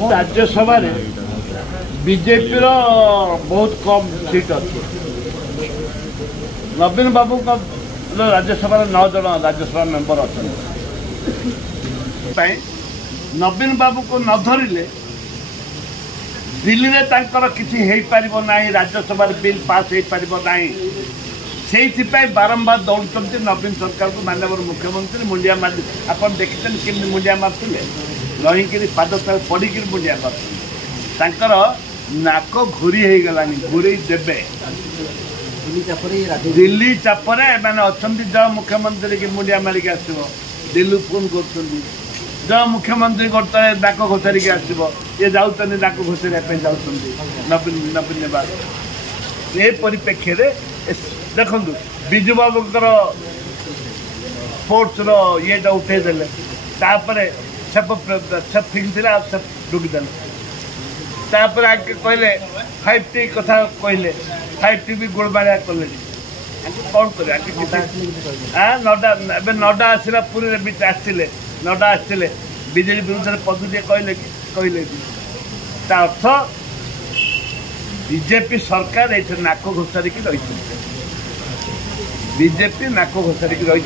Rajya Sabha BJP बहुत कम seat अच्छे। नवीन बाबू राज्यसभा 9 जन राज्यसभा मेंबर अच्छा। नवीन बाबू को न धरिले दिल्ली में किसी हो पार ना, राज्यसभा बिल पास हो पार ना। से बारंबार दौड़ते नवीन सरकार को माननीय मुख्यमंत्री मुंडिया मार आप देखते केमी मुंडिया मार्ते रहीकि पाद तले पड़ी मुंडिया मार नाक घूरी हो गलानी घूरी देवे दिल्ली चापर मैंने अच्छा जो मुख्यमंत्री की मुंडिया मारिक आसो दिल्ली फोन कर जो मुख्यमंत्री करते नाक घोषारिक आसो ये जाऊँ नाक घोषारे जाऊँ नवीन नवीन ये परिप्रेक्षी देखु विजु बाबू स्पोर्ट्स ये उठेदेले छप फिंगला डुबीदे तापर आगे कहले 5T कथा कहले 5T भी गोलमालिया कले कौन कर नडा आसला पुरी आसते नडा आसते बीजेपी विरुद्ध पदुटे कहले अर्थ बीजेपी सरकार ये नाक घोषारिक रही बीजेपी नाक घोषारिक रही।